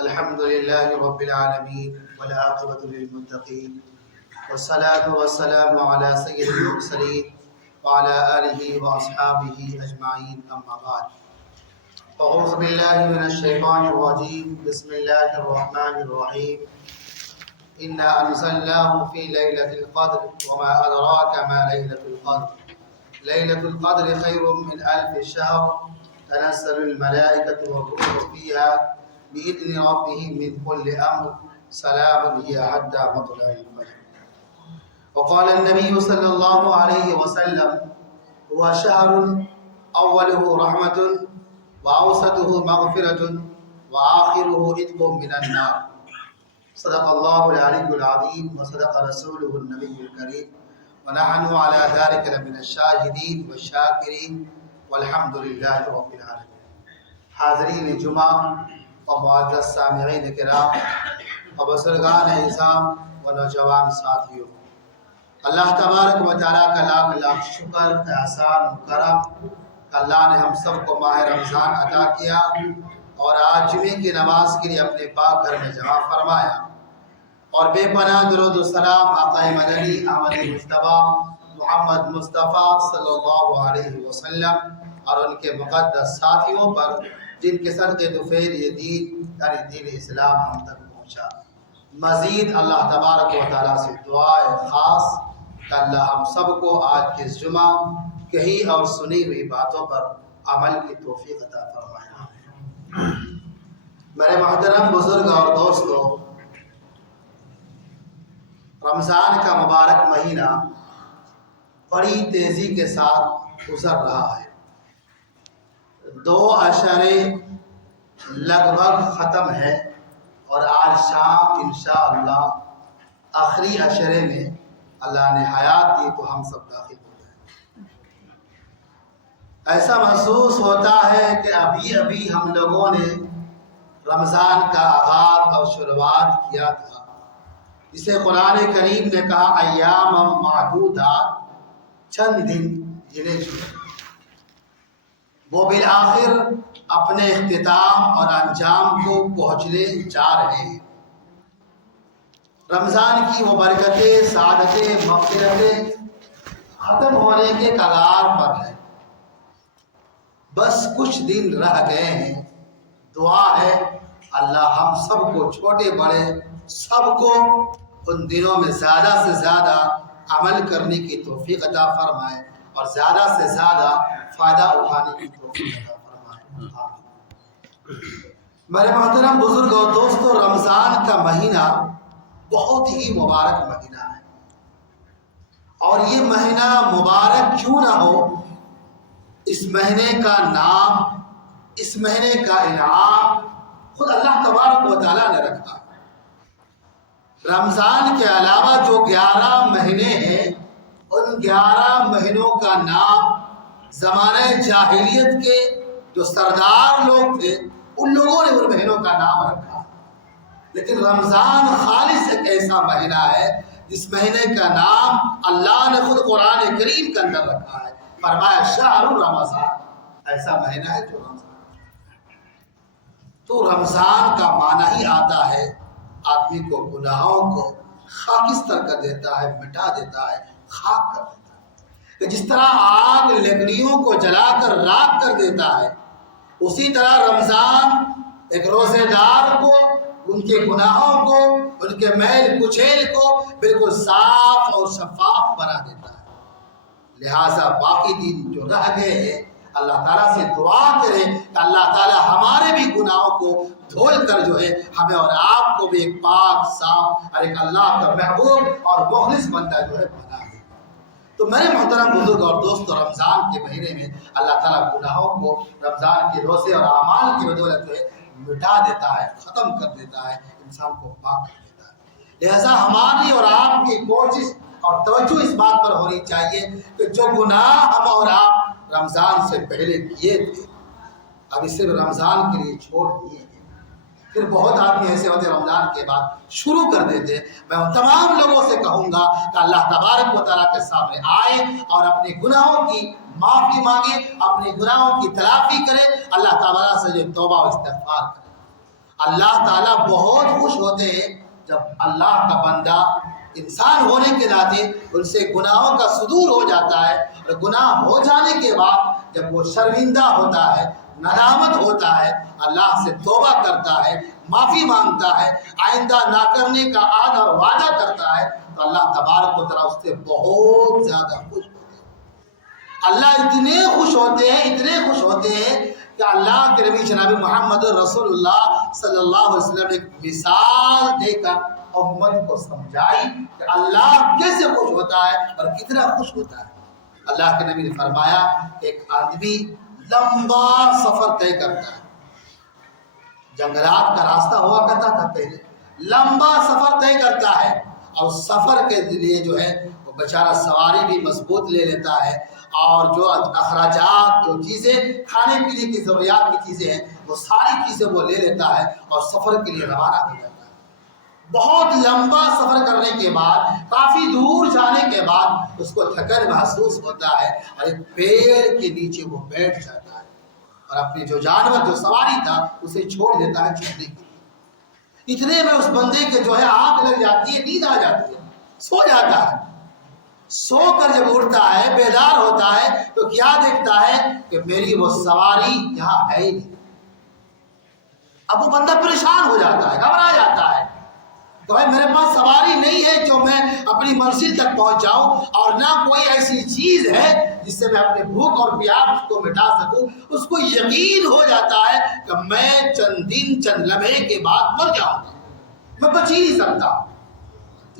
الحمد لله رب العالمين والعاقبة للمتقين والصلاة والسلام على سيد المرسلين وعلى آله وأصحابه أجمعين أما بعد أعوذ بالله من الشيطان الرجيم بسم الله الرحمن الرحيم إنا أنزلناه في ليلة القدر وما أدراك ما ليلة القدر ليلة القدر خير من 1000 شهر تنزل الملائكة والروح فيها بإذن ربهم من كل أمر سلام هي حتى مطلع الفجر. وقال النبي صلى الله عليه وسلم هو شهر أوله رحمة وأوسطه مغفرة وآخره عتق من النار. صدق الله العلي العظيم وصدق رسوله النبي الكريم ونحن على ذلك لمن الشاهدين والشاكرين والحمد لله رب العالمين. حاضرین جمعہ و معزز سامعین کرام و بزرگان اعظام و نوجوان ساتھیوں، اللہ تبارک و تعالیٰ کا لاکھ لاکھ شکر احسان و کرم کہ اللہ نے ہم سب کو ماہ رمضان عطا کیا اور آج جمعے کی نماز کے لیے اپنے پاک گھر میں جمع فرمایا، اور بے پناہ درود و سلام آقا مدنی احمد مصطفیٰ محمد مصطفیٰ صلی اللہ علیہ وسلم اور ان کے مقدس ساتھیوں پر جن کے صدقے دوفیر یہ دین یعنی دین اسلام ہم تک پہنچا۔ مزید اللہ تبارک و تعالیٰ سے دعا خاص کہ اللہ ہم سب کو آج کے اس جمعہ کہی اور سنی ہوئی باتوں پر عمل کی توفیق عطا فرمائے۔ میرے محترم بزرگ اور دوستو، رمضان کا مبارک مہینہ بڑی تیزی کے ساتھ گزر رہا ہے۔ 2 عشرے لگ بھگ ختم ہے اور آج شام انشاءاللہ آخری عشرے میں اللہ نے حیات دی تو ہم سب داخل ہو جائیں۔ ایسا محسوس ہوتا ہے کہ ابھی ہم لوگوں نے رمضان کا آغاز اور شروعات کیا تھا، جسے قرآن کریم نے کہا ایام معدودات، چند دن گنے چنے، وہ بالآخر اپنے اختتام اور انجام کو پہنچنے جا رہے ہیں۔ رمضان کی وہ برکتیں، سعادتیں، مغفرتیں ختم ہونے کے کگار پر ہیں، بس کچھ دن رہ گئے ہیں۔ دعا ہے اللہ ہم سب کو، چھوٹے بڑے سب کو، ان دنوں میں زیادہ سے زیادہ عمل کرنے کی توفیق عطا فرمائے اور زیادہ سے زیادہ فائدہ اٹھانے کی توفیق عطا فرمائے۔ میرے محترم بزرگ اور دوستو، رمضان کا مہینہ بہت ہی مبارک مہینہ ہے، اور یہ مہینہ مبارک کیوں نہ ہو، اس مہینے کا نام، اس مہینے کا انعام خود اللہ تبارک و تعالیٰ نے رکھا۔ رمضان کے علاوہ جو 11 مہینے ہیں، ان 11 مہینوں کا نام زمانہ جاہلیت کے جو سردار لوگ تھے ان لوگوں نے ان مہینوں کا نام رکھا، لیکن رمضان خالص ایک ایسا مہینہ ہے جس مہینے کا نام اللہ نے خود قرآن کریم کے اندر رکھا ہے، فرمایا شہر رمضان، ایسا مہینہ ہے جو رمضان۔ تو رمضان کا معنی ہی آتا ہے آدمی کو گناہوں کو خاکستر کر دیتا ہے، مٹا دیتا ہے، خاک کر دیتا ہے۔ کہ جس طرح آگ لکڑیوں کو جلا کر راکھ کر دیتا ہے، اسی طرح رمضان ایک روزے دار کو، ان کے گناہوں کو، ان کے میل کچیل کو بالکل صاف اور شفاف بنا دیتا ہے۔ لہٰذا باقی دن جو رہ گئے ہیں، اللہ تعالیٰ سے دعا کریں کہ اللہ تعالیٰ ہمارے بھی گناہوں کو دھول کر جو ہے ہمیں اور آپ کو بھی ایک پاک صاف اور ایک اللہ کا محبوب اور مخلص بندہ جو ہے بنا دے۔ تو میرے محترم بزرگ اور دوستو، رمضان کے مہینے میں اللہ تعالیٰ گناہوں کو رمضان کے روزے اور اعمال کی بدولت جو ہے مٹا دیتا ہے، ختم کر دیتا ہے، انسان کو پاک کر دیتا ہے۔ لہذا ہماری اور آپ کی کوشش اور توجہ اس بات پر ہونی چاہیے کہ جو گناہ ہم اور آپ رمضان سے پہلے کیے تھے، ابھی صرف رمضان کے لیے چھوڑ دیے ہیں۔ پھر بہت آدمی ایسے ہوتے رمضان کے بعد شروع کر دیتے۔ میں ان تمام لوگوں سے کہوں گا کہ اللہ تبارک و تعالیٰ کے سامنے آئے اور اپنے گناہوں کی معافی مانگے، اپنے گناہوں کی تلافی کرے، اللہ تعالیٰ سے جو توبہ و استغفار کرے۔ اللہ تعالیٰ بہت خوش ہوتے ہیں جب اللہ کا بندہ انسان ہونے کے ناطے ان سے گناہوں کا صدور ہو جاتا ہے، اور گناہ ہو جانے کے بعد جب وہ شرمندہ ہوتا ہے، ندامت ہوتا ہے، اللہ سے توبہ کرتا ہے، معافی مانگتا ہے، آئندہ نہ کرنے کا عہد اور وعدہ کرتا ہے، تو اللہ تبارک و تعالیٰ اس سے بہت زیادہ خوش ہوتے ہیں۔ اللہ اتنے خوش ہوتے ہیں، اتنے خوش ہوتے ہیں کہ اللہ کے نبی جناب محمد رسول اللہ صلی اللہ علیہ وسلم نے ایک مثال دے کر امت کو سمجھائی کہ اللہ کیسے خوش ہوتا ہے اور کتنا خوش ہوتا ہے۔ اللہ کے نبی نے فرمایا کہ ایک آدمی لمبا سفر طے کرتا ہے، جنگلات کا راستہ ہوا کرتا تھا پہلے، لمبا سفر طے کرتا ہے، اور سفر کے لیے جو ہے وہ بیچارہ سواری بھی مضبوط لے لیتا ہے، اور جو اخراجات، جو چیزیں کھانے پینے کی ضروریات کی چیزیں ہیں، وہ ساری چیزیں وہ لے لیتا ہے اور سفر کے لیے روانہ ہو جاتا ہے۔ بہت لمبا سفر کرنے کے بعد، کافی دور جانے کے بعد اس کو تھکن محسوس ہوتا ہے، اور ایک پیڑ کے نیچے وہ بیٹھ جاتا ہے اور اپنے جو جانور جو سواری تھا اسے چھوڑ دیتا ہے چلنے کے لیے۔ اتنے میں اس بندے کے جو ہے آنکھ لگ جاتی ہے، نیند آ جاتی ہے، سو جاتا ہے۔ سو کر جب اٹھتا ہے، بیدار ہوتا ہے، تو کیا دیکھتا ہے کہ میری وہ سواری یہاں ہے ہی نہیں۔ اب وہ بندہ پریشان ہو جاتا ہے، گھبرا جاتا ہے کہ بھائی میرے پاس سواری نہیں ہے جو میں اپنی منزل تک پہنچ جاؤں، اور نہ کوئی ایسی چیز ہے جس سے میں اپنے بھوک اور پیاس کو مٹا سکوں۔ اس کو یقین ہو جاتا ہے کہ میں چند دن، چند لمحے کے بعد مر جاؤں گا، میں بچ ہی نہیں سکتا۔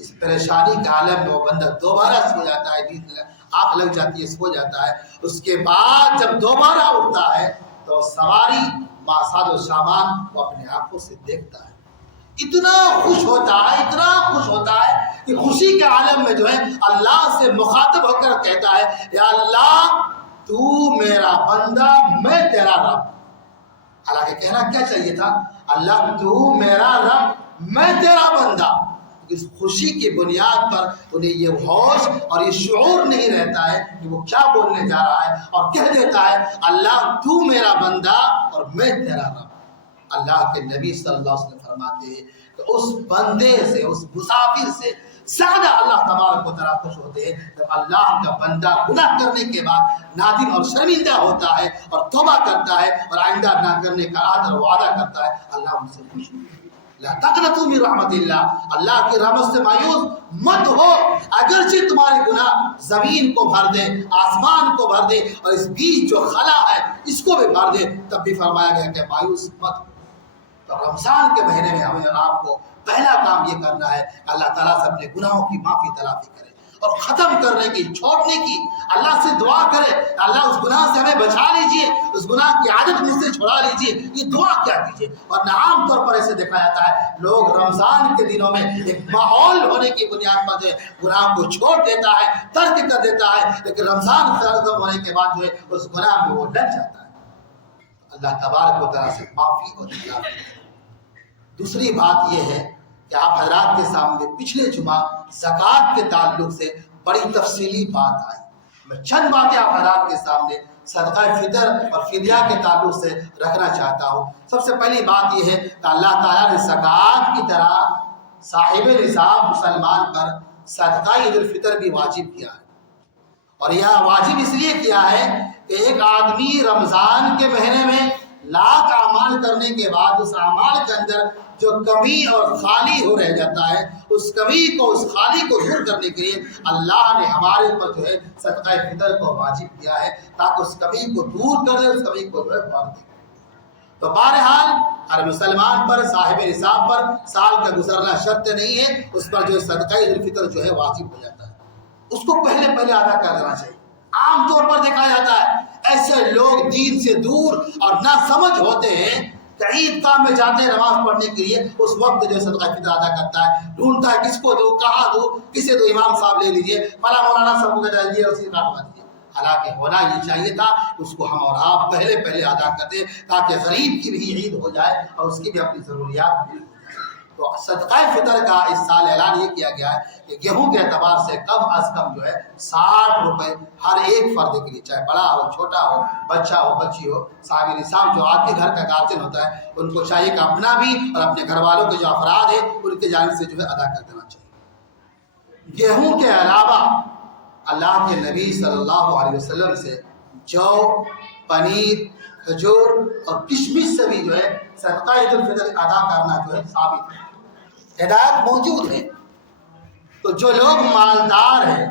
اس پریشانی کے عالم میں وہ بندہ دوبارہ سو جاتا ہے، آنکھ لگ جاتی ہے، سو جاتا ہے۔ اس کے بعد جب دوبارہ اٹھتا ہے تو سواری ماساد و سامان وہ اپنے آنکھوں سے دیکھتا ہے۔ اتنا خوش ہوتا ہے، اتنا خوش ہوتا ہے کہ خوشی کے عالم میں جو ہے اللہ سے مخاطب ہو کر کہتا ہے، یا اللہ تو میرا بندہ، میں تیرا رب۔ حالانکہ کہنا کیا چاہیے تھا، اللہ تو میرا رب، میں تیرا بندہ۔ اس خوشی کی بنیاد پر انہیں یہ ہوش اور یہ شعور نہیں رہتا ہے کہ وہ کیا بولنے جا رہا ہے، اور کہہ دیتا ہے اللہ تو میرا بندہ اور میں تیرا رب۔ اللہ کے نبی صلی اللہ علیہ وسلم فرماتے ہیں کہ اس بندے سے، اس مسافر سے زیادہ اللہ تبارک و تعالیٰ خوش ہوتے ہیں جب اللہ کا بندہ گناہ کرنے کے بعد نادم اور شرمندہ ہوتا ہے اور توبہ کرتا ہے اور آئندہ نہ کرنے کا عہد اور وعدہ کرتا ہے، اللہ ان سے خوش ہوتا ہے۔ لا تقنطوا من رحمت اللہ، اللہ کی رحمت سے مایوس مت ہو، اگرچہ تمہارے گناہ زمین کو بھر دے، آسمان کو بھر دے، اور اس بیچ جو خلا ہے اس کو بھی بھر دے، تب بھی فرمایا گیا کہ مایوس مت ہو۔ تو رمضان کے مہینے میں ہمیں اور آپ کو پہلا کام یہ کرنا ہے، اللہ تعالیٰ سے اپنے گناہوں کی معافی تلافی کرے اور ختم کرنے کی، چھوڑنے کی، اللہ سے دعا کرے، اللہ اس گناہ سے ہمیں بچا لیجئے، اس گناہ کی عادت مجھ سے چھڑا لیجئے، یہ دعا کیا کیجئے۔ اور عام طور پر ایسے دیکھا جاتا ہے لوگ رمضان کے دنوں میں ایک ماحول ہونے کی بنیاد پر جو ہے گناہ کو چھوڑ دیتا ہے، ترک کر دیتا ہے، لیکن رمضان ختم ہونے کے بعد جو ہے اس گناہ میں وہ لگ جاتا ہے۔ اللہ تبارک و تعالیٰ سے معافی اور تلافی کرے۔ دوسری بات یہ ہے کہ آپ حضرات کے سامنے پچھلے جمعہ زکوٰۃ کے تعلق سے بڑی تفصیلی بات آئی، میں چند باتیں آپ حضرات کے سامنے صدقہ فطر اور فدیہ کے تعلق سے رکھنا چاہتا ہوں۔ سب سے پہلی بات یہ ہے کہ اللہ تعالیٰ نے زکوٰۃ کی طرح صاحب نصاب مسلمان پر صدقہ عید الفطر بھی واجب کیا ہے، اور یہ واجب اس لیے کیا ہے کہ ایک آدمی رمضان کے مہینے میں لاکھ اعمال کرنے کے بعد اس اعمال کے اندر جو کمی اور خالی ہو رہ جاتا ہے، اس کمی کو، اس خالی کو دور کرنے کے لیے اللہ نے ہمارے اوپر جو ہے صدقہ فطر کو واجب کیا ہے، تاکہ اس کمی کو دور کر دے، اس کمی کو جو ہے بھر دے۔ تو بہرحال ہر مسلمان پر، صاحب نصاب پر سال کا گزرنا شرط نہیں ہے، اس پر جو صدقہ عید الفطر جو ہے واجب ہو جاتا ہے، اس کو پہلے ادا کر دینا چاہیے۔ عام طور پر دیکھا جاتا ہے ایسے لوگ دین سے دور اور نہ سمجھ ہوتے ہیں کہ عید گاہ میں جاتے ہیں نماز پڑھنے کے لیے، اس وقت جو صدقہ فطر ادا کرتا ہے، ڈھونڈتا ہے کس کو دو، کہاں دو، کسے دو، امام صاحب لے لیجئے، فلاں مولانا صاحب کو کہہ دیجیے، اسی کا بتا دیجیے۔ حالانکہ ہونا یہ چاہیے تھا اس کو ہم اور آپ پہلے ادا کر دیں، تاکہ غریب کی بھی عید ہو جائے اور اس کی بھی اپنی ضروریات پوری ہو جائے۔ تو صدقہ فطر کا اس سال اعلان یہ کیا گیا ہے کہ گیہوں کے اعتبار سے کم از کم جو ہے 60 روپے ہر ایک فرد کے لیے، چاہے بڑا ہو چھوٹا ہو بچہ ہو بچی ہو، صاحب نصاب جو آپ کے گھر کا گارجن ہوتا ہے ان کو چاہیے کہ اپنا بھی اور اپنے گھر والوں کے جو افراد ہیں ان کے جانب سے جو ہے ادا کر دینا چاہیے۔ گیہوں کے علاوہ اللہ کے نبی صلی اللہ علیہ وسلم سے جو، پنیر، کھجور اور کشمش سے بھی جو ہے صدقہ عید الفطر ادا کرنا جو ہے ثابت ہے، ہدایت موجود ہے۔ تو جو لوگ مالدار ہیں،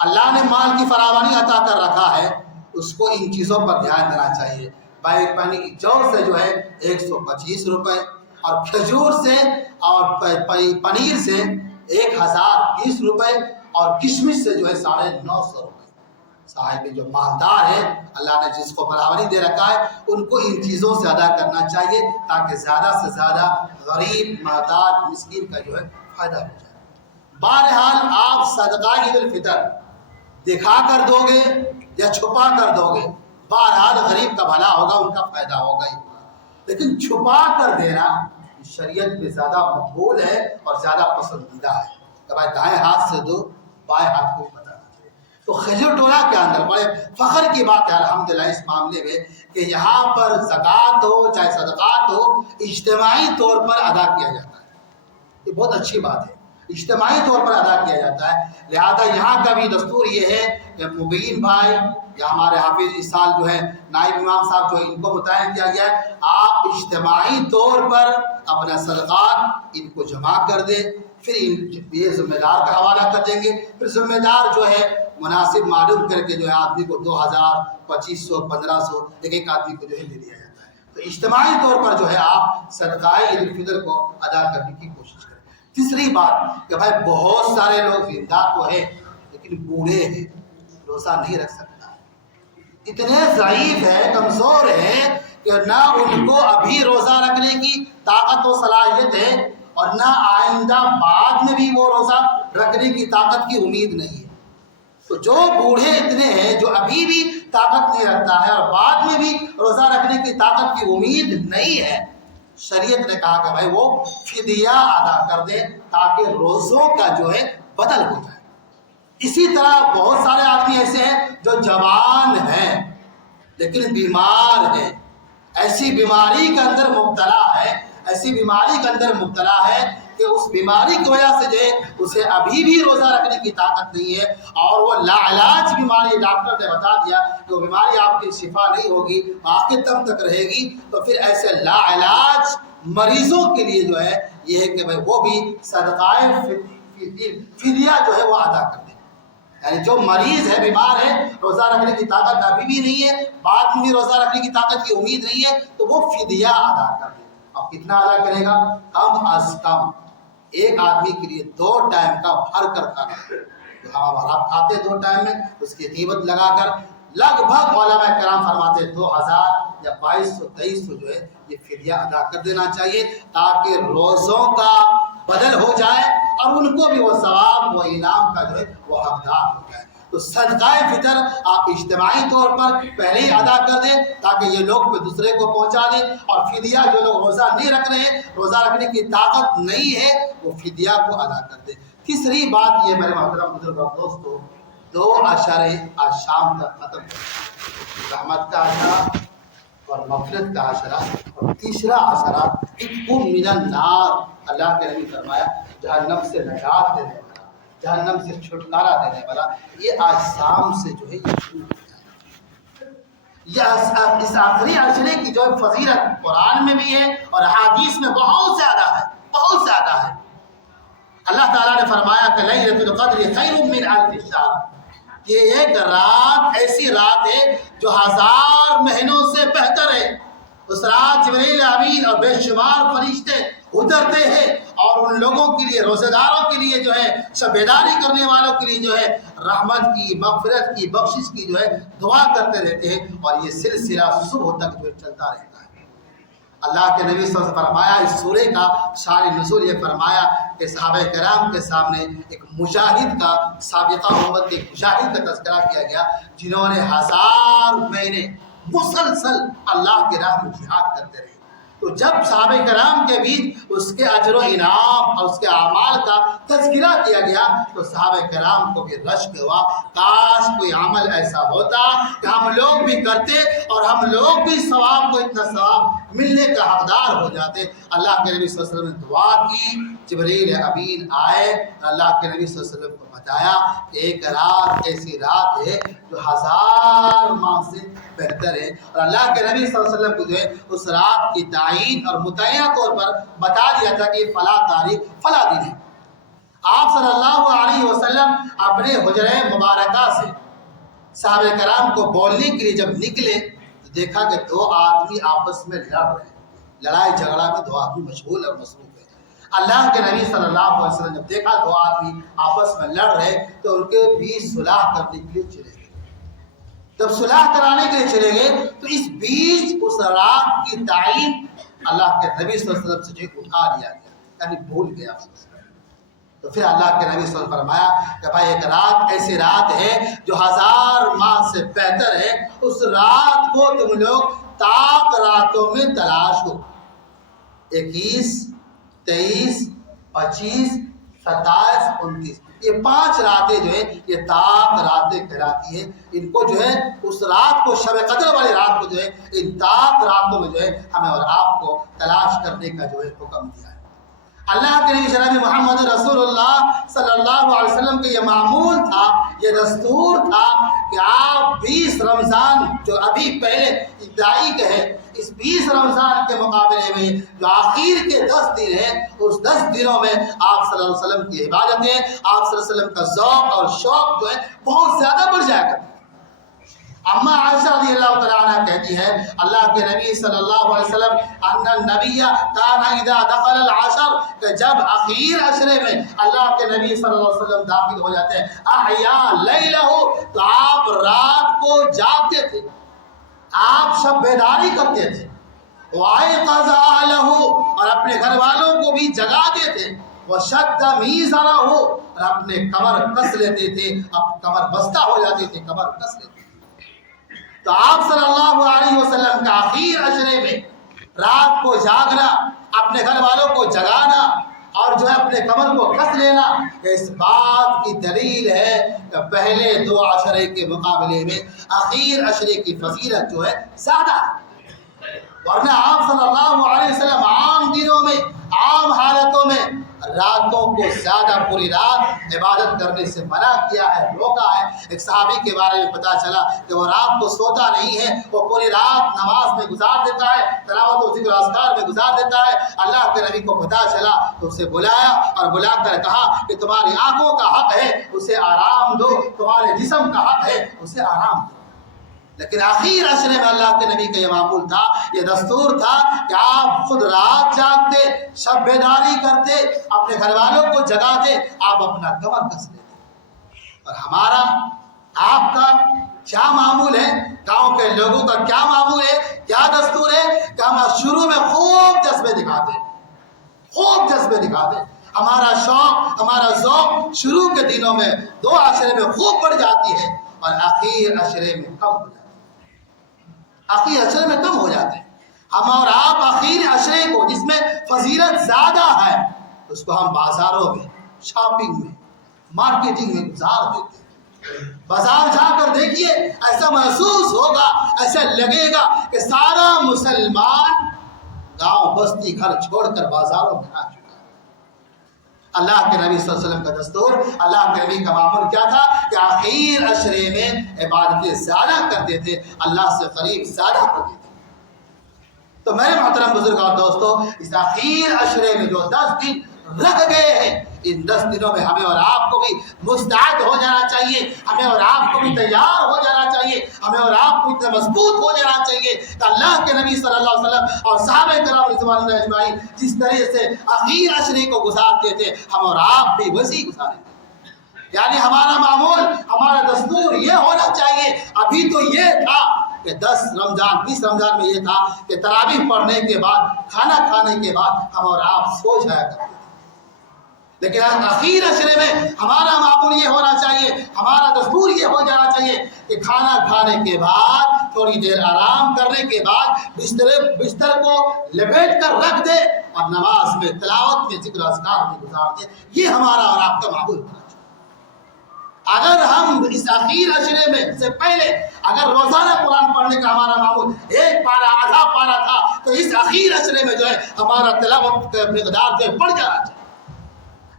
اللہ نے مال کی فراوانی عطا کر رکھا ہے، اس کو ان چیزوں پر دھیان دینا چاہیے۔ بھائی پنیر جو سے جو ہے 125 روپے، اور کھجور سے اور پنیر سے 1020 روپے، اور کشمش سے جو ہے 950 روپے۔ صاحب جو مالدار ہے، اللہ نے جس کو فراوانی دے رکھا ہے ان کو ان چیزوں سے ادا کرنا چاہیے تاکہ زیادہ سے زیادہ غریب محتاج مسکین کا جو ہے فائدہ ہو جائے۔ بہرحال آپ صدقہ عید الفطر دکھا کر دو گے یا چھپا کر دو گے، بہرحال غریب کا بھلا ہوگا، ان کا فائدہ ہوگا ہی ہوگا۔ لیکن چھپا کر دینا شریعت میں زیادہ مقبول ہے اور زیادہ پسندیدہ ہے کہ بھائی دائیں ہاتھ سے دو، بائیں ہاتھ کو بتانا چاہیے۔ تو خجر ٹولہ کے اندر بڑے فخر کی بات ہے الحمدللہ اس معاملے میں کہ یہاں پر زکوٰۃ ہو چاہے صدقات ہو، اجتماعی طور پر ادا کیا جاتا ہے۔ یہ بہت اچھی بات ہے، اجتماعی طور پر ادا کیا جاتا ہے۔ لہذا یہاں کا بھی دستور یہ ہے کہ مبین بھائی یا ہمارے حافظ اس سال جو ہے نائب امام صاحب جو ان کو متعین کیا گیا ہے، آپ اجتماعی طور پر اپنا صدقات ان کو جمع کر دیں، پھر یہ ذمہ دار کا حوالہ کر دیں گے، پھر ذمہ دار جو ہے مناسب معلوم کر کے جو ہے آدمی کو 2000 2500 1500 ایک آدمی کو جو ہے دے دیا جاتا ہے۔ تو اجتماعی طور پر جو ہے آپ صدقہ عید الفطر کو ادا کرنے کی کوشش کریں۔ تیسری بات کہ بھائی بہت سارے لوگ زندہ تو ہیں لیکن بوڑھے ہیں، روزہ نہیں رکھ سکتا، اتنے ضعیف ہیں، کمزور ہیں کہ نہ ان کو ابھی روزہ رکھنے کی طاقت و صلاحیت ہے اور نہ آئندہ بعد میں بھی وہ روزہ رکھنے کی طاقت کی امید نہیں ہے۔ تو جو بوڑھے اتنے ہیں جو ابھی بھی طاقت نہیں رکھتا ہے اور بعد میں بھی روزہ رکھنے کی طاقت کی امید نہیں ہے، شریعت نے کہا کہ بھائی وہ فدیہ ادا کر دے تاکہ روزوں کا جو ہے بدل ہو جائے۔ اسی طرح بہت سارے آدمی ایسے ہیں جو جوان ہیں لیکن بیمار ہیں، ایسی بیماری کے اندر مبتلا ہے، ایسی بیماری کے اندر مبتلا ہے کہ اس بیماری کی وجہ سے جو ہے اسے ابھی بھی روزہ رکھنے کی طاقت نہیں ہے، اور وہ لاعلاج بیماری، ڈاکٹر نے بتا دیا کہ وہ بیماری آپ کی شفا نہیں ہوگی، آخر دم تک رہے گی۔ تو پھر ایسے لاعلاج مریضوں کے لیے جو ہے یہ ہے کہ بھائی وہ بھی صدقہ فدیہ جو ہے وہ ادا کر دیں۔ یعنی جو مریض ہے، بیمار ہے، روزہ رکھنے کی طاقت ابھی بھی نہیں ہے، بعد میں بھی روزہ رکھنے کی طاقت کی امید نہیں ہے، تو وہ فدیہ ادا کر دے۔ اب کتنا ادا کرے گا؟ کم از کم ایک آدمی کے لیے 2 ٹائم کا بھر کر کھانا، آپ کھاتے 2 ٹائم میں، اس کی قیمت لگا کر لگ بھگ علماء کرام فرماتے 2000 یا 2200 2300 جو ہے یہ فدیہ ادا کر دینا چاہیے تاکہ روزوں کا بدل ہو جائے اور ان کو بھی وہ ثواب، وہ انعام کا جو ہے وہ حقدار ہو جائے۔ تو صدقہ فطر آپ اجتماعی طور پر پہلے ہی ادا کر دیں تاکہ یہ لوگ پہ دوسرے کو پہنچا دیں، اور فدیہ جو لوگ روزہ نہیں رکھ رہے ہیں، روزہ رکھنے کی طاقت نہیں ہے، وہ فدیہ کو ادا کر دیں۔ تیسری بات یہ میرے محترم بزرگوں دوستو، 2 عشرے آج شام تک ختم ہو، رحمت کا عشرہ اور مغفرت کا عشرہ، اور تیسرا عشرہ عتق من النار، اللہ کے نبی فرمایا جہنم سے نجات دینے والا، جہنم سے چھٹکارا دینے والا، یہ آج شام سے جو ہے یہ شروع ہو جائے۔ اس آخری عشرے کی جو فضیلت قرآن میں بھی ہے اور حدیث میں بہت زیادہ ہے، بہت زیادہ ہے۔ اللہ تعالیٰ نے فرمایا کہ لیلۃ القدر خیر من الف شہر، یہ ایک رات ایسی رات ہے جو 1000 مہینوں سے بہتر ہے۔ اس رات جبریل امین اور بے شمار فرشتے اترتے ہیں اور ان لوگوں کے لیے، روزہ داروں کے لیے جو ہے، سب بیداری کرنے والوں کے لیے جو ہے رحمت کی، مغفرت کی، بخشش کی جو ہے دعا کرتے رہتے ہیں، اور یہ سلسلہ صبح تک جو ہے چلتا رہتا ہے۔ اللہ کے نبی صلی اللہ علیہ وسلم فرمایا، اس سورے کا شان نزول یہ فرمایا کہ صحابہ کرام کے سامنے ایک مجاہد کا، سابقہ امت کے ایک مجاہد کا تذکرہ کیا گیا جنہوں نے 1000 مہینے مسلسل اللہ کی راہ میں جہاد کرتے رہے، تو جب صحابہ کرام کے بیچ اس کے اجر و انعام اور اس کے اعمال کا تذکرہ کیا گیا تو صحابہ کرام کو بھی رشک ہوا، کاش کوئی عمل ایسا ہوتا کہ ہم لوگ بھی کرتے اور ہم لوگ بھی ثواب کو اتنا ثواب ملنے کا حقدار ہو جاتے۔ اللہ کے نبی صلی اللہ علیہ وسلم نے دعا کی، جبریل امین آئے، اللہ کے نبی صلی اللہ علیہ وسلم کو بتایا کہ ایک رات ایسی رات ہے جو 1000 ماہ سے بہتر ہے، اور اللہ کے نبی صلی اللہ علیہ وسلم کو جو ہے اس رات کی تعین اور متعینہ طور پر بتا دیا تھا کہ فلاں تاریخ فلاں دن ہے۔ آپ صلی اللہ علیہ وسلم اپنے حجرہ مبارکہ سے صحابہ کرام کو بولنے کے لیے جب نکلے تو دیکھا کہ 2 آدمی آپس میں لڑ رہے ہیں، لڑائی جھگڑا میں 2 آدمی مشغول اور مصروف ہیں۔ اللہ کے نبی صلی اللہ علیہ وسلم جب دیکھا 2 آدمی آپس میں لڑ رہے تو ان کے بیچ صلح کرنے کے لیے چلے گئے۔ جب صلح کرانے کے لیے چلے گئے تو اس بیچ اس رات کی تعین اللہ کے نبی صلی اللہ علیہ وسلم سے جو اٹھا لیا گیا، یعنی بھول گیا۔ تو پھر اللہ کے نبی صلی اللہ علیہ وسلم فرمایا کہ بھائی ایک رات ایسی رات ہے جو 1000 ماہ سے بہتر ہے، اس رات کو تم لوگ طاق راتوں میں تلاش ہو۔ 21، 23، 25، 27، 29 یہ 5 راتیں جو ہے یہ طاق راتیں کہلاتی ہیں۔ ان کو جو ہے اس رات کو شب قدر والی رات کو جو ہے ان طاق راتوں میں جو ہے ہمیں اور آپ کو تلاش کرنے کا جو ہے حکم دیا ہے۔ اللہ کے نبی جناب محمد رسول اللہ صلی اللہ علیہ وسلم کے یہ معمول تھا، یہ دستور تھا کہ آپ 20 رمضان جو ابھی پہلے ابتدائی کے ہے، اس 20 رمضان کے مقابلے میں جو آخر کے 10 دن ہیں اس 10 دنوں میں آپ صلی اللہ علیہ وسلم کی عبادتیں، آپ صلی اللہ علیہ وسلم کا ذوق اور شوق جو ہے بہت زیادہ بڑھ جایا کرتا۔ اما عائشہ رضی اللہ تعالیٰ عنہ کہتی ہے اللہ کے نبی صلی اللہ علیہ وسلم ان النبی کان اذا دخل العشر کہ جب اخیر عشرے میں اللہ کے نبی صلی اللہ علیہ وسلم داخل ہو جاتے ہیں احیا لیلہ تو آپ رات کو جاگتے تھے، آپ شب بیداری کرتے تھے، وایقظ اہلہ اور اپنے گھر والوں کو بھی جگاتے تھے، وشد میزرہ اور اپنے کمر کس لیتے تھے، اب کمر بستہ ہو جاتے تھے، کمر کس لیتے تھے۔ تو آپ صلی اللہ علیہ وسلم کا آخر عشرے میں رات کو جاگنا، اپنے گھر والوں کو جگانا اور جو ہے اپنے کمر کو کس لینا، اس بات کی دلیل ہے کہ پہلے 2 عشرے کے مقابلے میں آخر عشرے کی فضیلت جو ہے زیادہ ہے۔ ورنہ آپ صلی اللہ علیہ وسلم عام دنوں میں، عام حالتوں میں راتوں کو زیادہ پوری رات عبادت کرنے سے منع کیا ہے، روکا ہے۔ ایک صحابی کے بارے میں پتا چلا کہ وہ رات کو سوتا نہیں ہے، وہ پوری رات نماز میں گزار دیتا ہے، تلاوت و ذکر اذکار میں گزار دیتا ہے۔ اللہ کے نبی کو پتا چلا تو اسے بلایا اور بلا کر کہا کہ تمہاری آنکھوں کا حق ہے اسے آرام دو، تمہارے جسم کا حق ہے اسے آرام دو۔ لیکن آخر عشرے میں اللہ کے نبی کا یہ معمول تھا، یہ دستور تھا کہ آپ خود رات جاگتے، شب بیداری کرتے، اپنے گھر والوں کو جگاتے، آپ اپنا کمر کس لیتے۔ اور ہمارا آپ کا کیا معمول ہے، گاؤں کے لوگوں کا کیا معمول ہے، کیا دستور ہے کہ ہم شروع میں خوب جذبے دکھاتے، خوب جذبے دکھاتے، ہمارا شوق، ہمارا ذوق شروع کے دنوں میں 2 عشرے میں خوب بڑھ جاتی ہے اور آخر عشرے میں کم ہو جاتی ہے، آخر عشرے میں کم ہو جاتے ہیں۔ ہم اور آپ آخر عشرے کو جس میں فضیلت زیادہ ہے اس کو ہم بازاروں میں، شاپنگ میں، مارکیٹنگ میں گزار دیتے ہیں۔ بازار جا کر دیکھیے، ایسا محسوس ہوگا، ایسا لگے گا کہ سارا مسلمان گاؤں بستی گھر چھوڑ کر بازاروں میں آ چکا ہے۔ اللہ کے نبی صلی اللہ علیہ وسلم کا دستور، اللہ کے نبی کا معمول کیا تھا کہ آخر عشرے میں عبادتیں زیادہ کرتے تھے، اللہ سے قریب زیادہ ہوتے تھے۔ تو میرے محترم بزرگ اور دوستو، اس آخر عشرے میں جو 10 دن رکھ گئے ہیں، ان 10 دنوں میں ہمیں اور آپ کو بھی مستعد ہو جانا چاہیے، ہمیں اور آپ کو بھی تیار ہو جانا چاہیے، ہمیں اور آپ کو اتنا مضبوط ہو جانا چاہیے کہ اللہ کے نبی صلی اللہ علیہ وسلم اور صحابہ کرام رضوان اللہ اجمعین جس طرح سے آخر عشرے کو گزارتے تھے ہم اور آپ بھی ویسے گزاریں گے۔ یعنی ہمارا معمول، ہمارا دستور یہ ہونا چاہیے۔ ابھی تو یہ تھا کہ 10 رمضان 20 رمضان میں یہ تھا کہ تراویح پڑھنے کے بعد، کھانا کھانے کے بعد ہم اور آپ سو جایا کرتے تھے، لیکن آخر اشرے میں ہمارا معمول یہ ہونا چاہیے، ہمارا دستور یہ ہو جانا چاہیے کہ کھانا کھانے کے بعد تھوڑی دیر آرام کرنے کے بعد بستر کو لپیٹ کر رکھ دے اور نماز میں، تلاوت میں، ذکر اذکار میں گزار دے۔ یہ ہمارا اور آپ کا معمول ہونا چاہیے۔ اگر ہم اس آخر اشرے میں سے پہلے اگر روزانہ قرآن پڑھنے کا ہمارا معمول ایک پارہ آدھا پارہ تھا تو اس آخر اشرے میں جو ہے ہمارا تلاوت کا مقدار جو ہے بڑھ جانا چاہیے۔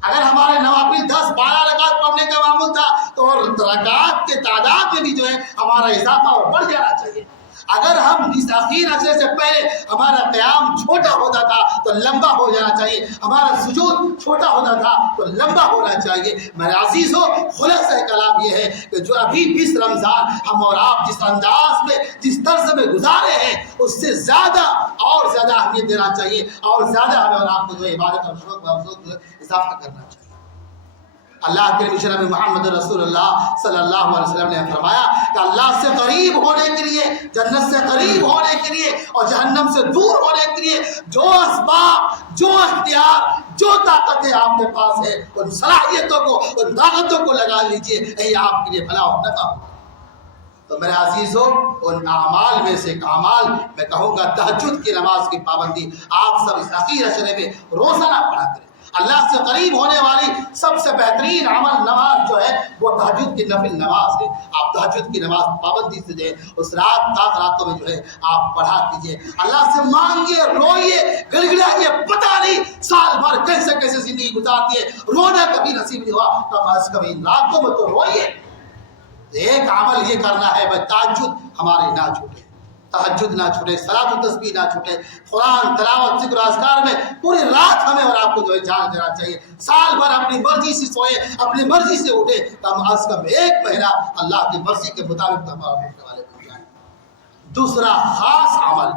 اگر ہمارے نوافل 10-12 رکعت پڑھنے کا معمول تھا تو رکعات کے تعداد میں بھی جو ہے ہمارا اضافہ اور بڑھ جانا چاہیے۔ اگر ہم اس آخر اشرے سے پہلے ہمارا قیام چھوٹا ہوتا تھا تو لمبا ہو جانا چاہیے، ہمارا سجود چھوٹا ہوتا تھا تو لمبا ہونا چاہیے۔ میرے عزیزو، خلاصہ کلام یہ ہے کہ جو ابھی 20 رمضان ہم اور آپ جس انداز میں، جس طرز میں گزارے ہیں، اس سے زیادہ اور زیادہ اہمیت دینا چاہیے اور زیادہ ہمیں اور آپ کو جو عبادت اور شوق و اضافہ کرنا چاہیے۔ اللہ کے نبی جناب محمد رسول اللہ صلی اللہ علیہ وسلم نے فرمایا کہ اللہ سے قریب ہونے کے لیے، جنت سے قریب ہونے کے لیے اور جہنم سے دور ہونے کے لیے جو اسباب، جو اختیار، جو طاقتیں آپ کے پاس ہے، ان صلاحیتوں کو، ان طاقتوں کو لگا لیجئے، یہی آپ کے لیے بھلا اور نفع ہوگا۔ تو میرے عزیزوں، ان اعمال میں سے ایک اعمال میں کہوں گا تہجد کی نماز کی پابندی۔ آپ سب اس اخیر اشرے میں روزانہ پڑھا کریں۔ اللہ سے قریب ہونے والی سب سے بہترین عمل نماز جو ہے وہ تہجد کی نفل نماز ہے۔ آپ تہجد کی نماز پابندی سے جو ہے اس راتوں میں جو ہے آپ پڑھا کیجیے، اللہ سے مانگیے، روئیے، گڑگڑائیے۔ پتہ نہیں سال بھر کیسے کیسے زندگی گزارتی ہے، رونا کبھی نصیب نہیں ہوا، کم از کم ان راتوں میں تو روئیے۔ ایک عمل یہ کرنا ہے بھائی، تہجد ہماری نہ چھوٹے، تہجد نہ چھوٹے، صلاۃ و تسبیح نہ چھوٹے، قرآن تلاوت، ذکر و اذکار میں پوری رات ہمیں اور آپ کو جو ہے جان دینا چاہیے۔ سال بھر اپنی مرضی سے سوئے، اپنی مرضی سے اٹھے، کم از کم ایک مہینہ اللہ کی مرضی کے مطابق ہمارا اٹھنے والے بن جائیں۔ دوسرا خاص عمل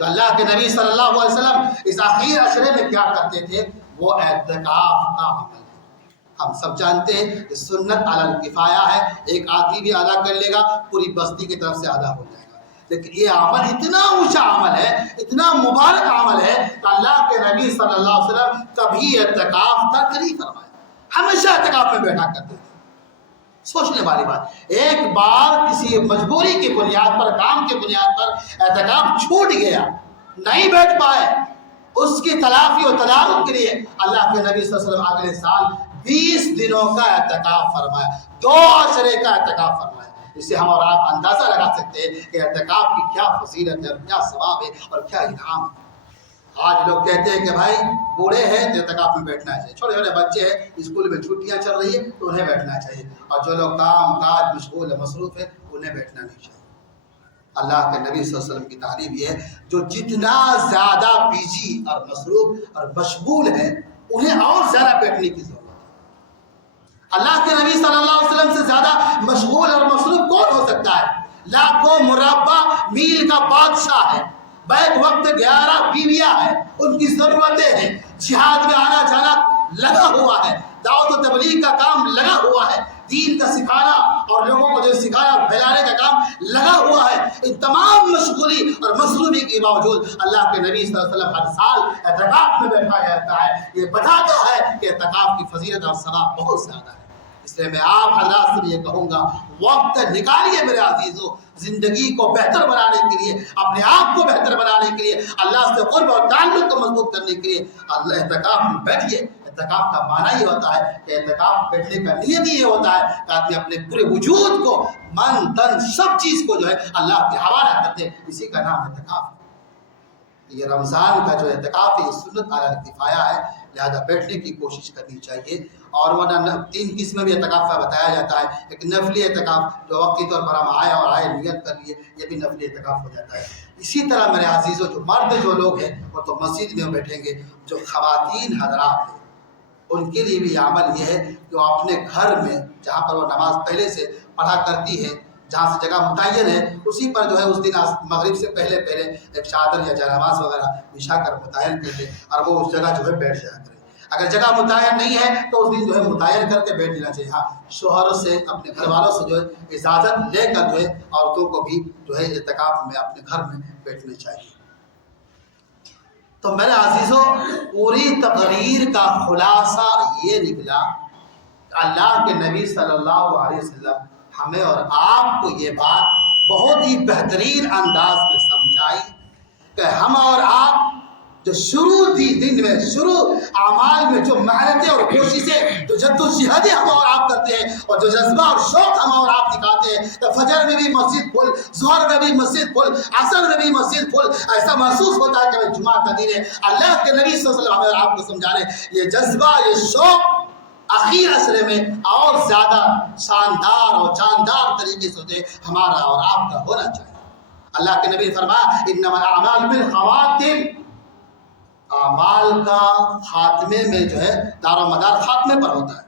جو اللہ کے نبی صلی اللہ علیہ وسلم اس آخر اشرے میں کیا کرتے تھے، وہ اعتکاف کا عمل ہے۔ ہم سب جانتے ہیں کہ سنت علی الکفایہ ہے، ایک آدمی بھی ادا کر لے گا پوری بستی کی طرف سے ادا ہو جائے گا۔ لیکن یہ عمل اتنا اونچا عمل ہے، اتنا مبارک عمل ہے کہ اللہ کے نبی صلی اللہ علیہ وسلم کبھی اعتکاف ترک نہیں فرمایا، ہمیشہ اعتکاف میں بیٹھا کرتے تھے۔ سوچنے والی بات، ایک بار کسی مجبوری کی بنیاد پر، کام کی بنیاد پر اعتکاف چھوٹ گیا، نہیں بیٹھ پائے، اس کی تلافی و تدارک کے لیے اللہ کے نبی صلی اللہ علیہ وسلم اگلے سال 20 دنوں کا اعتکاف فرمایا، 2 عشرے کا اعتکاف فرمایا۔ اس سے ہم اور آپ اندازہ لگا سکتے ہیں کہ اعتکاف کی کیا فضیلت ہے اور کیا ثواب ہے اور کیا انعام ہے۔ آج لوگ کہتے ہیں کہ بھائی بوڑھے ہیں تو اعتکاف میں بیٹھنا چاہیے، چھوٹے چھوٹے بچے ہیں اسکول میں چھٹیاں چل رہی ہیں تو انہیں بیٹھنا چاہیے، اور جو لوگ کام کاج مشغول مصروف ہیں انہیں بیٹھنا نہیں چاہیے۔ اللہ کے نبی صلی اللہ علیہ وسلم کی تعلیم یہ ہے، جو جتنا زیادہ بیجی اور مصروف اور مشغول ہے انہیں اور زیادہ بیٹھنے کی ضرورت ہے۔ اللہ کے نبی صلی اللہ علیہ وسلم سے زیادہ مشغول اور مصروف کون ہو سکتا ہے؟ لاکھوں مربع میل کا بادشاہ ہے، بیک وقت 11 بیویاں ہیں، ان کی ضرورتیں ہیں، جہاد میں آنا جانا لگا ہوا ہے، دعوت و تبلیغ کا کام لگا ہوا ہے، دین کا سکھانا اور لوگوں کو جو سکھانا اور پھیلانے کا کام لگا ہوا ہے۔ ان تمام مشغولی اور مصروفی کے باوجود اللہ کے نبی صلی اللہ علیہ وسلم ہر سال اعتکاف میں بیٹھا جاتا ہے۔ یہ بتاتا ہے کہ اعتکاف کی فضیلت اور ثواب بہت زیادہ ہے۔ اس لیے میں آپ حضرات سے یہ کہوں گا، وقت نکالیے میرے عزیزوں، زندگی کو بہتر بنانے کے لیے، اپنے آپ کو بہتر بنانے کے لیے، اللہ سے قرب اور تعلق کو مضبوط کرنے کے لیے اللہ اعتکاف میں بیٹھیے۔ اعتکاف کا معنی یہ ہوتا ہے کہ اعتکاف بیٹھنے کا نیت یہ ہوتا ہے کہ آدمی اپنے پورے وجود کو، من تن سب چیز کو جو ہے اللہ کے حوالہ کرتے، اسی کا نام اعتکاف ہے۔ یہ رمضان کا جو اعتکاف ہے یہ سنت علی الکفایہ ہے، لہذا بیٹھنے کی کوشش کرنی چاہیے۔ اور ورنہ 3 قسم بھی اعتکاف کا بتایا جاتا ہے، ایک نفلی اعتکاف جو وقتی طور پر ہم آئے نیت کر لیے، یہ بھی نفلی اعتکاف ہو جاتا ہے۔ اسی طرح میرے عزیزوں، جو مرد جو لوگ ہیں وہ تو مسجد میں بیٹھیں گے، جو خواتین حضرات ہیں ان کے لیے بھی عمل یہ ہے کہ وہ اپنے گھر میں جہاں پر وہ نماز پہلے سے پڑھا کرتی ہے، جہاں سے جگہ متعین ہے، اسی پر جو ہے اس دن مغرب سے پہلے ایک چادر یا جنماز وغیرہ بچھا کر متعین کر دے اور وہ اس جگہ جو ہے بیٹھ جایا کرے۔ اگر جگہ متعین نہیں ہے تو اس دن جو ہے متعین کر کے بیٹھ لینا چاہیے۔ ہاں، شوہر سے، اپنے گھر والوں سے جو ہے اجازت لے کر جو ہے عورتوں کو بھی جو ہے اعتکاف میں اپنے گھر میں بیٹھنے چاہیے۔ تو میرے عزیزوں پوری تقریر کا خلاصہ یہ نکلا کہ اللہ کے نبی صلی اللہ علیہ وسلم ہمیں اور آپ کو یہ بات بہت ہی بہترین انداز میں سمجھائی کہ ہم اور آپ جو شروع تھی دن میں شروع اعمال میں جو محنتیں اور کوششیں جو جدوجہدیں ہم اور آپ کرتے ہیں اور جو جذبہ اور شوق ہم اور آپ دکھاتے ہیں تو فجر میں بھی مسجد کھل، ظہر میں بھی مسجد کھل، عصر میں بھی مسجد کھل، ایسا محسوس ہوتا ہے کہ جمعہ کا دن ہے۔ اللہ کے نبی صلی اللہ علیہ وسلم ہمیں اور آپ کو سمجھا رہے ہیں یہ جذبہ یہ شوق اخیر عشرے میں اور زیادہ شاندار اور جاندار طریقے سے ہمارا اور آپ کا ہونا چاہیے۔ اللہ کے نبی نے فرمایا انما الاعمال بالخواتم، اعمال کا خاتمے میں جو ہے دار و مدار خاتمے پر ہوتا ہے،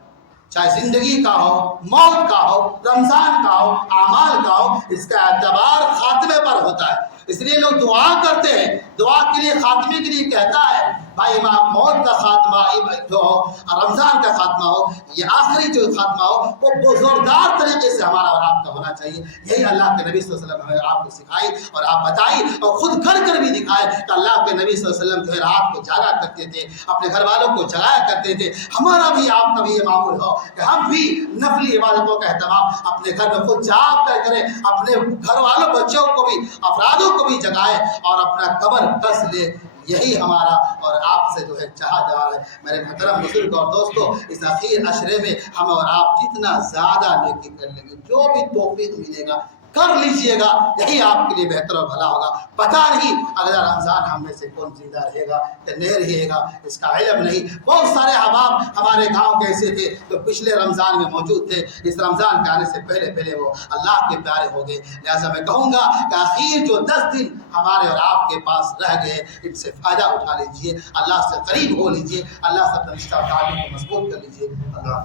چاہے زندگی کا ہو، موت کا ہو، رمضان کا ہو، اعمال کا ہو، اس کا اعتبار خاتمے پر ہوتا ہے۔ اس لیے لوگ دعا کرتے ہیں، دعا کے لیے خاتمے کے لیے کہتا ہے بھائی موت کا خاتمہ جو ہو، رمضان کا خاتمہ ہو، یہ آخری جو خاتمہ ہو وہ بہت زوردار طریقے سے ہمارا اور آپ کا ہونا چاہیے۔ یہی اللہ کے نبی صلی اللہ علیہ وسلم ہمیں آپ کو سکھائی اور آپ بتائی اور خود کر کر بھی دکھائے کہ اللہ کے نبی صلی اللہ علیہ وسلم جو ہے رات کو جاگا کرتے تھے، اپنے گھر والوں کو جگایا کرتے تھے۔ ہمارا بھی آپ کا بھی یہ معمول ہو کہ ہم بھی نفلی عبادتوں کا اہتمام اپنے گھر میں خود جاگ کر کریں، اپنے گھر والوں بچوں کو بھی افرادوں کو بھی جگائیں اور اپنا کمر کس لے۔ یہی ہمارا اور آپ سے جو ہے چاہا جا رہا ہے۔ میرے محترم بزرگ اور دوستو، اس اخیر عشرے میں ہم اور آپ جتنا زیادہ نیکی کر لیں گے، جو بھی توفیق ملے گا کر لیجئے گا، یہی آپ کے لیے بہتر اور بھلا ہوگا۔ پتہ نہیں اگلا رمضان ہم میں سے کون زندہ رہے گا یا نہیں رہے گا، اس کا علم نہیں۔ بہت سارے احباب ہمارے گاؤں کے ایسے تھے جو پچھلے رمضان میں موجود تھے، اس رمضان کے آنے سے پہلے پہلے وہ اللہ کے پیارے ہو گئے۔ لہٰذا میں کہوں گا کہ اخیر جو 10 دن ہمارے اور آپ کے پاس رہ گئے ان سے فائدہ اٹھا لیجئے، اللہ سے قریب ہو لیجئے، اللہ سے اپنا رشتہ تعلق کو مضبوط کر لیجئے۔ اللہ